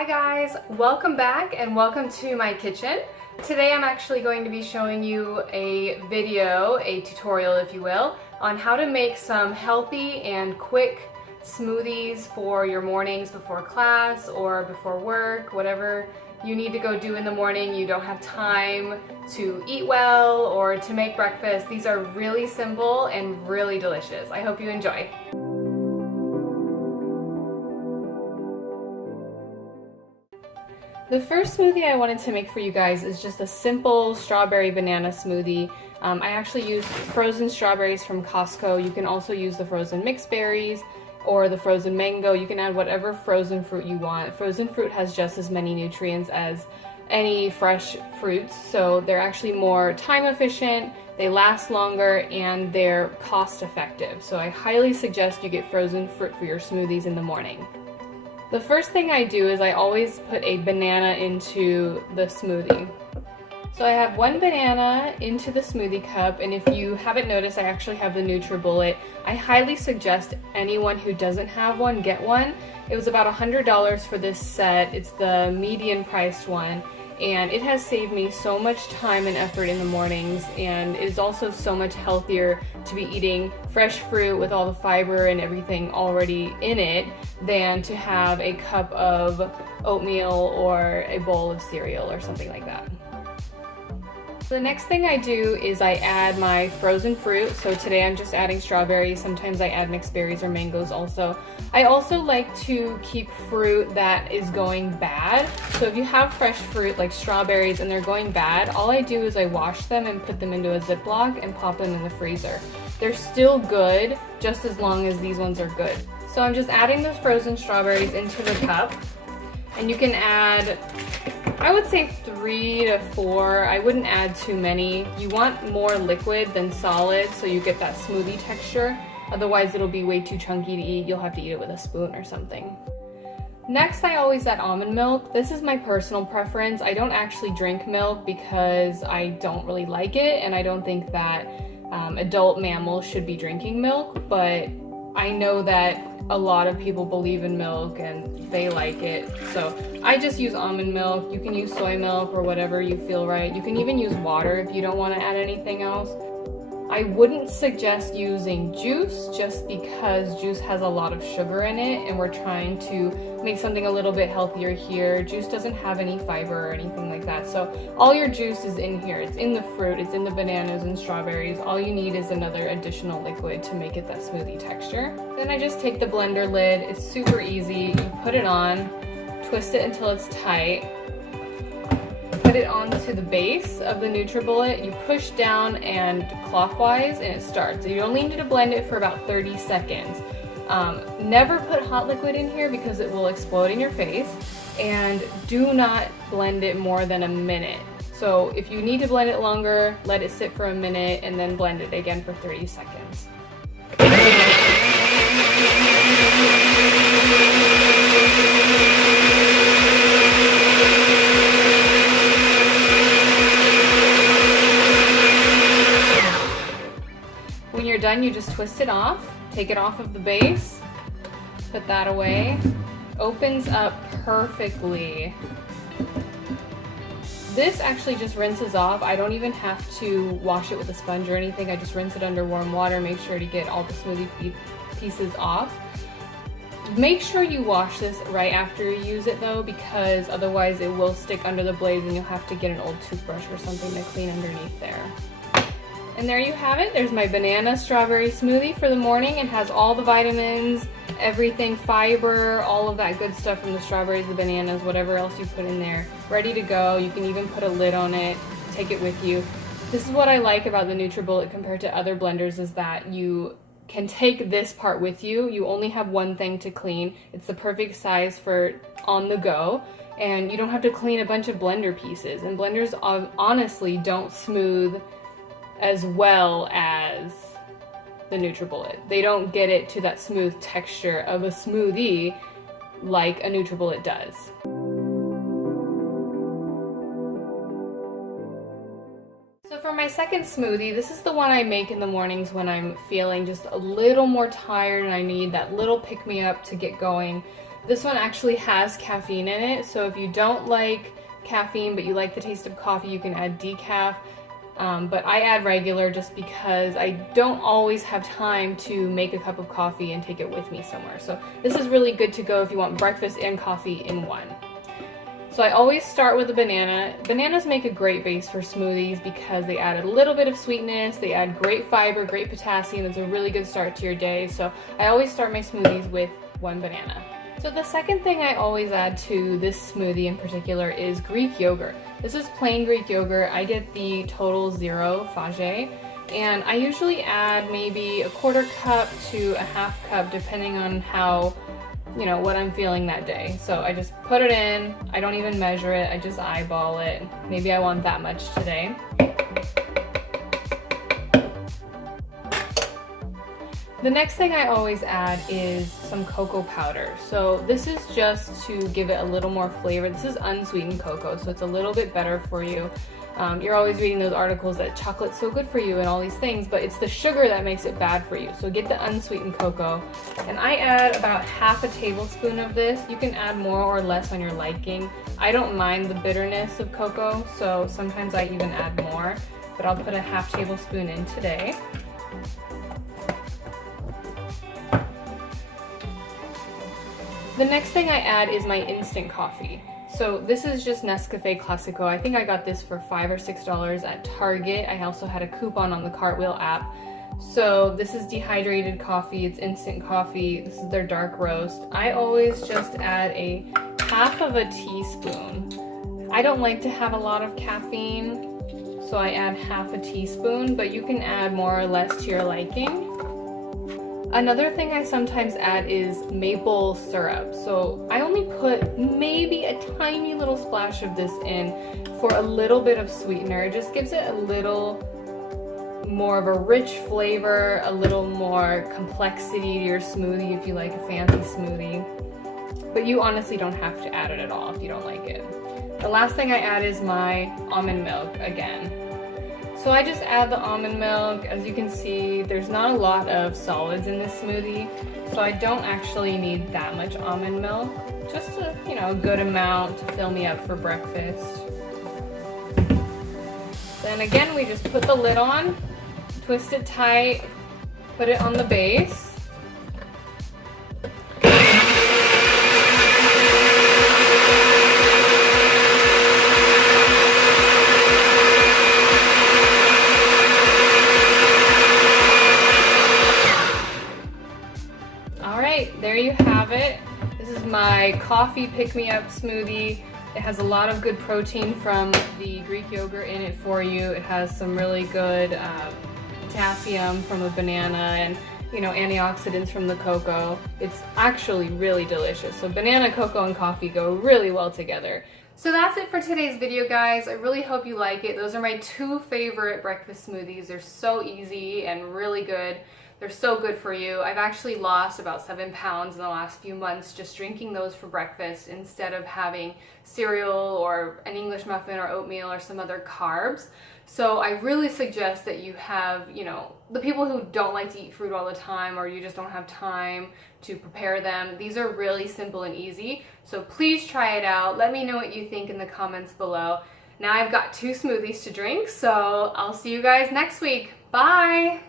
Hi guys, welcome back and welcome to my kitchen. Today I'm actually going to be showing you a video, a tutorial if you will, on how to make some healthy and quick smoothies for your mornings before class or before work, whatever you need to go do in the morning. You don't have time to eat well or to make breakfast. These are really simple and really delicious. I hope you enjoy. The first smoothie I wanted to make for you guys is just a simple strawberry banana smoothie. I actually used frozen strawberries from Costco. You can also use the frozen mixed berries or the frozen mango. You can add whatever frozen fruit you want. Frozen fruit has just as many nutrients as any fresh fruits, so they're actually more time efficient, they last longer, and they're cost effective. So I highly suggest you get frozen fruit for your smoothies in the morning. The first thing I do is I always put a banana into the smoothie. So I have one banana into the smoothie cup, and if you haven't noticed, I actually have the NutriBullet. I highly suggest anyone who doesn't have one get one. It was about $100 for this set. It's the median priced one, and it has saved me so much time and effort in the mornings, and it is also so much healthier to be eating fresh fruit with all the fiber and everything already in it than to have a cup of oatmeal or a bowl of cereal or something like that. The next thing I do is I add my frozen fruit. So today I'm just adding strawberries. Sometimes I add mixed berries or mangoes also. I also like to keep fruit that is going bad. So if you have fresh fruit like strawberries and they're going bad, all I do is I wash them and put them into a Ziploc and pop them in the freezer. They're still good just as long as these ones are good. So I'm just adding those frozen strawberries into the cup, and you can add, I would say 3 to 4. I wouldn't add too many. You want more liquid than solid so you get that smoothie texture. Otherwise it'll be way too chunky to eat. You'll have to eat it with a spoon or something. Next, I always add almond milk. This is my personal preference. I don't actually drink milk because I don't really like it, and I don't think that adult mammals should be drinking milk, but I know that a lot of people believe in milk and they like it, so I just use almond milk. You can use soy milk or whatever you feel right. You can even use water if you don't want to add anything else. I wouldn't suggest using juice just because juice has a lot of sugar in it, and we're trying to make something a little bit healthier here. Juice doesn't have any fiber or anything like that, so all your juice is in here. It's in the fruit, it's in the bananas and strawberries. All you need is another additional liquid to make it that smoothie texture. Then I just take the blender lid. It's super easy. You put it on, twist it until it's tight, put it onto the base of the NutriBullet, you push down and clockwise and it starts. You only need to blend it for about 30 seconds. Never put hot liquid in here because it will explode in your face, and do not blend it more than a minute. So if you need to blend it longer, let it sit for a minute and then blend it again for 30 seconds. When you're done, you just twist it off, take it off of the base, put that away. Opens up perfectly. This actually just rinses off. I don't even have to wash it with a sponge or anything. I just rinse it under warm water, make sure to get all the smoothie pieces off. Make sure you wash this right after you use it though, because otherwise it will stick under the blades and you'll have to get an old toothbrush or something to clean underneath there. And there you have it. There's my banana strawberry smoothie for the morning. It has all the vitamins, everything, fiber, all of that good stuff from the strawberries, the bananas, whatever else you put in there. Ready to go. You can even put a lid on it, take it with you. This is what I like about the NutriBullet compared to other blenders, is that you can take this part with you. You only have one thing to clean. It's the perfect size for on the go, and you don't have to clean a bunch of blender pieces. And blenders honestly don't smooth as well as the NutriBullet. They don't get it to that smooth texture of a smoothie like a NutriBullet does. So for my second smoothie, this is the one I make in the mornings when I'm feeling just a little more tired and I need that little pick-me-up to get going. This one actually has caffeine in it, so if you don't like caffeine but you like the taste of coffee, you can add decaf. But I add regular just because I don't always have time to make a cup of coffee and take it with me somewhere. So this is really good to go if you want breakfast and coffee in one. So I always start with a banana. Bananas make a great base for smoothies because they add a little bit of sweetness, they add great fiber, great potassium. It's a really good start to your day. So I always start my smoothies with one banana. So the second thing I always add to this smoothie in particular is Greek yogurt. This is plain Greek yogurt. I get the Total Zero Fage, and I usually add maybe a quarter cup to a half cup depending on how, what I'm feeling that day. So I just put it in, I don't even measure it, I just eyeball it. Maybe I want that much today. The next thing I always add is some cocoa powder. So this is just to give it a little more flavor. This is unsweetened cocoa, so it's a little bit better for you. You're always reading those articles that chocolate's so good for you and all these things, but it's the sugar that makes it bad for you. So get the unsweetened cocoa. And I add about half a tablespoon of this. You can add more or less on your liking. I don't mind the bitterness of cocoa, so sometimes I even add more, but I'll put a half tablespoon in today. The next thing I add is my instant coffee. So this is just Nescafe Classico. I think I got this for $5 or $6 at Target. I also had a coupon on the Cartwheel app. So this is dehydrated coffee, it's instant coffee. This is their dark roast. I always just add a half of a teaspoon. I don't like to have a lot of caffeine, so I add half a teaspoon, but you can add more or less to your liking. Another thing I sometimes add is maple syrup. So I only put maybe a tiny little splash of this in for a little bit of sweetener. It just gives it a little more of a rich flavor, a little more complexity to your smoothie if you like a fancy smoothie. But you honestly don't have to add it at all if you don't like it. The last thing I add is my almond milk again. So I just add the almond milk. As you can see, there's not a lot of solids in this smoothie, so I don't actually need that much almond milk. Just a good amount to fill me up for breakfast. Then again, we just put the lid on, twist it tight, put it on the base. There you have it. This is my coffee pick-me-up smoothie. It has a lot of good protein from the Greek yogurt in it for you. It has some really good potassium from the banana and antioxidants from the cocoa. It's actually really delicious. So banana, cocoa, and coffee go really well together. So that's it for today's video, guys. I really hope you like it. Those are my two favorite breakfast smoothies. They're so easy and really good. They're so good for you. I've actually lost about 7 pounds in the last few months just drinking those for breakfast instead of having cereal or an English muffin or oatmeal or some other carbs. So I really suggest that you have, the people who don't like to eat fruit all the time, or you just don't have time to prepare them. These are really simple and easy. So please try it out. Let me know what you think in the comments below. Now I've got 2 smoothies to drink, so I'll see you guys next week. Bye!